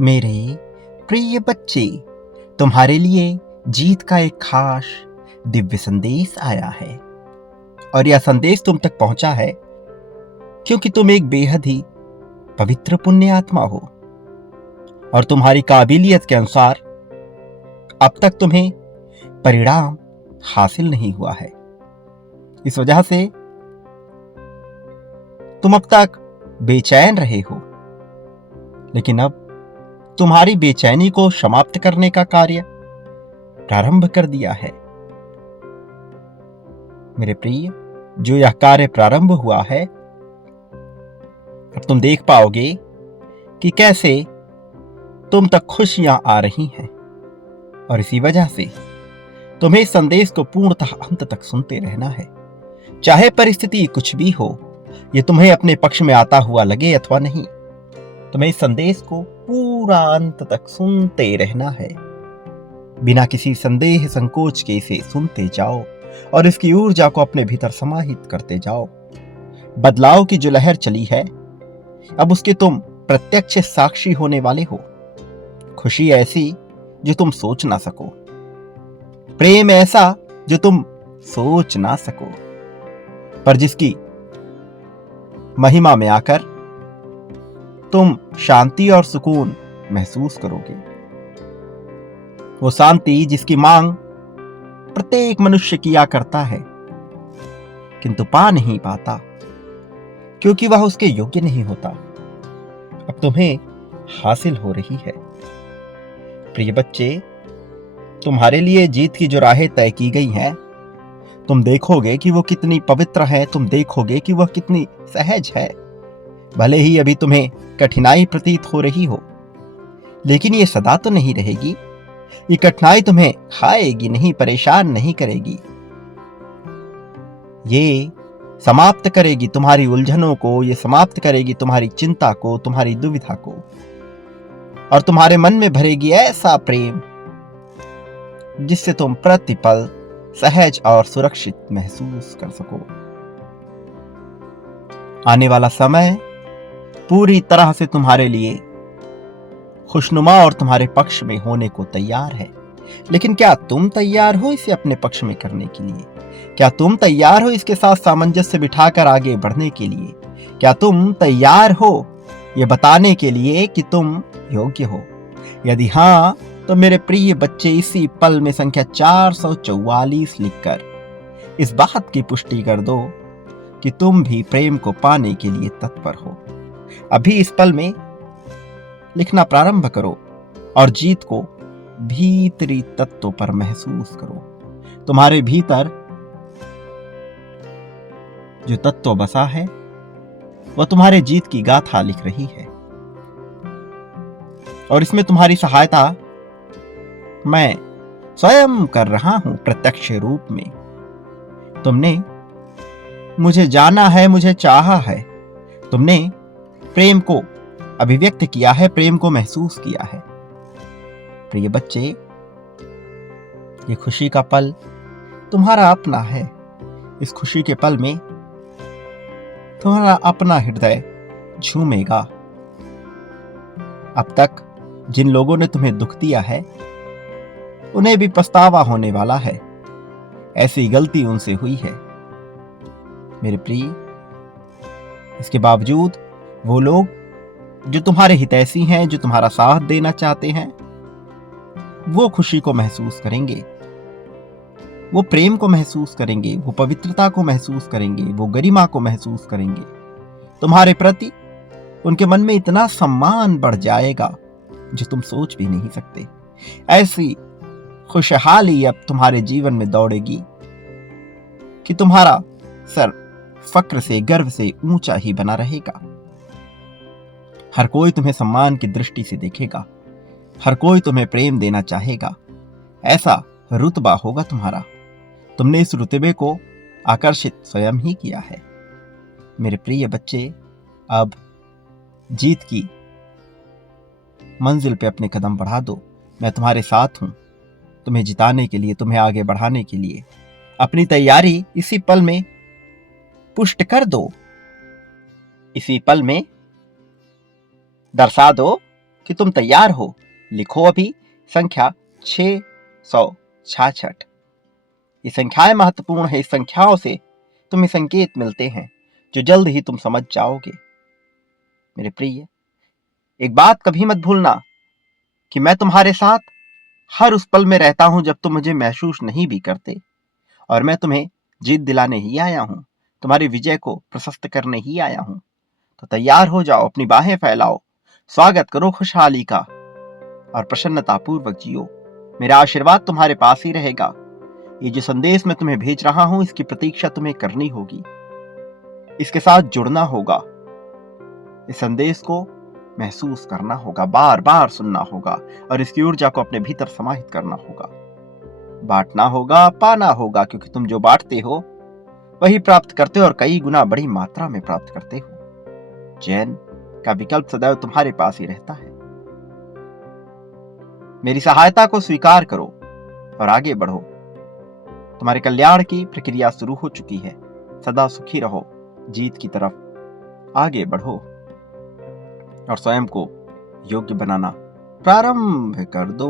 मेरे प्रिय बच्चे, तुम्हारे लिए जीत का एक खास दिव्य संदेश आया है। और यह संदेश तुम तक पहुंचा है क्योंकि तुम एक बेहद ही पवित्र पुण्य आत्मा हो और तुम्हारी काबिलियत के अनुसार अब तक तुम्हें परिणाम हासिल नहीं हुआ है। इस वजह से तुम अब तक बेचैन रहे हो, लेकिन अब तुम्हारी बेचैनी को समाप्त करने का कार्य प्रारंभ कर दिया है। मेरे प्रिय, जो यह कार्य प्रारंभ हुआ है, अब तुम देख पाओगे कि कैसे तुम तक खुशियां आ रही हैं। और इसी वजह से तुम्हें इस संदेश को पूर्णतः अंत तक सुनते रहना है। चाहे परिस्थिति कुछ भी हो, ये तुम्हें अपने पक्ष में आता हुआ लगे अथवा नहीं, तुम्हें इस संदेश को पूरा अंत तक सुनते रहना है। बिना किसी संदेह संकोच के इसे सुनते जाओ और इसकी ऊर्जा को अपने भीतर समाहित करते जाओ। बदलाव की जो लहर चली है, अब उसके तुम प्रत्यक्ष साक्षी होने वाले हो। खुशी ऐसी जो तुम सोच ना सको, प्रेम ऐसा जो तुम सोच ना सको, पर जिसकी महिमा में आकर तुम शांति और सुकून महसूस करोगे। वो शांति जिसकी मांग प्रत्येक मनुष्य किया करता है, किंतु पा नहीं पाता क्योंकि वह उसके योग्य नहीं होता, अब तुम्हें हासिल हो रही है। प्रिय बच्चे, तुम्हारे लिए जीत की जो राहें तय की गई हैं, तुम देखोगे कि वो कितनी पवित्र है, तुम देखोगे कि वह कितनी सहज है। भले ही अभी तुम्हें कठिनाई प्रतीत हो रही हो, लेकिन ये सदा तो नहीं रहेगी। ये कठिनाई तुम्हें खाएगी नहीं, परेशान नहीं करेगी। ये समाप्त करेगी तुम्हारी उलझनों को, ये समाप्त करेगी तुम्हारी चिंता को, तुम्हारी दुविधा को, और तुम्हारे मन में भरेगी ऐसा प्रेम जिससे तुम प्रतिपल सहज और सुरक्षित महसूस कर सको। आने वाला समय पूरी तरह से तुम्हारे लिए खुशनुमा और तुम्हारे पक्ष में होने को तैयार है। लेकिन क्या तुम तैयार हो इसे अपने पक्ष में करने के लिए? क्या तुम तैयार हो इसके साथ सामंजस्य बिठाकर आगे बढ़ने के लिए? क्या तुम तैयार हो ये बताने के लिए कि तुम योग्य हो? यदि हाँ, तो मेरे प्रिय बच्चे, इसी पल में संख्या 444 लिखकर इस बात की पुष्टि कर दो कि तुम भी प्रेम को पाने के लिए तत्पर हो। अभी इस पल में लिखना प्रारंभ करो और जीत को भीतरी तत्वों पर महसूस करो। तुम्हारे भीतर जो तत्व बसा है, वह तुम्हारे जीत की गाथा लिख रही है और इसमें तुम्हारी सहायता मैं स्वयं कर रहा हूं प्रत्यक्ष रूप में। तुमने मुझे जाना है, मुझे चाहा है, तुमने प्रेम को अभिव्यक्त किया है, प्रेम को महसूस किया है। प्रिय बच्चे, ये खुशी का पल तुम्हारा अपना है। इस खुशी के पल में तुम्हारा अपना हृदय झूमेगा। अब तक जिन लोगों ने तुम्हें दुख दिया है, उन्हें भी पछतावा होने वाला है। ऐसी गलती उनसे हुई है। मेरे प्रिय, इसके बावजूद वो लोग जो तुम्हारे हितैषी हैं, जो तुम्हारा साथ देना चाहते हैं, वो खुशी को महसूस करेंगे, वो प्रेम को महसूस करेंगे, वो पवित्रता को महसूस करेंगे, वो गरिमा को महसूस करेंगे। तुम्हारे प्रति उनके मन में इतना सम्मान बढ़ जाएगा जो तुम सोच भी नहीं सकते। ऐसी खुशहाली अब तुम्हारे जीवन में दौड़ेगी कि तुम्हारा सर फक्र से, गर्व से ऊंचा ही बना रहेगा। हर कोई तुम्हें सम्मान की दृष्टि से देखेगा, हर कोई तुम्हें प्रेम देना चाहेगा। ऐसा रुतबा होगा तुम्हारा। तुमने इस रुतबे को आकर्षित स्वयं ही किया है। मेरे प्रिय बच्चे, अब जीत की मंजिल पे अपने कदम बढ़ा दो। मैं तुम्हारे साथ हूं, तुम्हें जिताने के लिए, तुम्हें आगे बढ़ाने के लिए। अपनी तैयारी इसी पल में पुष्ट कर दो, इसी पल में दर्शा दो कि तुम तैयार हो। लिखो अभी संख्या 666। ये संख्याएं महत्वपूर्ण है। इस संख्याओं से तुम्हें संकेत मिलते हैं जो जल्द ही तुम समझ जाओगे। मेरे प्रिय, एक बात कभी मत भूलना कि मैं तुम्हारे साथ हर उस पल में रहता हूं जब तुम मुझे महसूस नहीं भी करते, और मैं तुम्हें जीत दिलाने ही आया हूं, तुम्हारी विजय को प्रशस्त करने ही आया हूं। तो तैयार हो जाओ, अपनी बाहें फैलाओ, स्वागत करो खुशहाली का और प्रसन्नतापूर्वक जियो। मेरा आशीर्वाद तुम्हारे पास ही रहेगा। ये जो संदेश मैं तुम्हें भेज रहा हूं, इसकी प्रतीक्षा तुम्हें करनी होगी, इसके साथ जुड़ना होगा, इस संदेश को महसूस करना होगा, बार बार सुनना होगा और इसकी ऊर्जा को अपने भीतर समाहित करना होगा। बांटना होगा, पाना होगा, क्योंकि तुम जो बांटते हो वही प्राप्त करते हो और कई गुना बड़ी मात्रा में प्राप्त करते हो। चैन का विकल्प सदैव तुम्हारे पास ही रहता है। मेरी सहायता को स्वीकार करो और आगे बढ़ो। तुम्हारे कल्याण की प्रक्रिया शुरू हो चुकी है। सदा सुखी रहो, जीत की तरफ आगे बढ़ो और स्वयं को योग्य बनाना प्रारंभ कर दो।